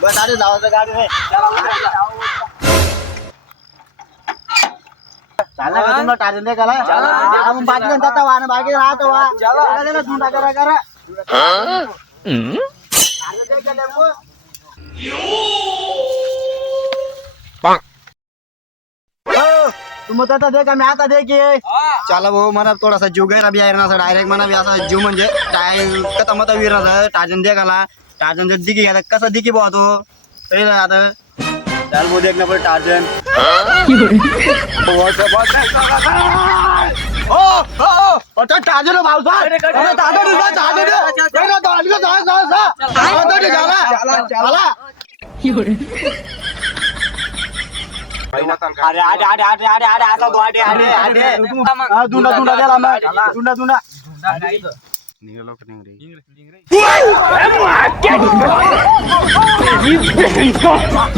बस अरे जाओ गाड़ी में चला का तुम टार्जन दे गला हम बाकी नंतर वाहन बाकी राहत वा चला ना धुंडा करा करा टार्जन दे गले को तुम आता देखा मी आता देखी चला भाऊ मला थोडासा जीव गैर अभी ना डायरेक्ट म्हणा असा जीव म्हणजे काय कथा मत वीर टार्जन दे गला टार्जन जर दिकी आता कसा दिकी भाऊ तो आता चल वो देखना पड़े टार्जन टार्जन हो भाऊ अरे आडे आडे आडे आडे आडे आता दो आडे आडे आडे दुंडा दुंडा द्याला मग दुंडा दुंडा निघलो का निघ रे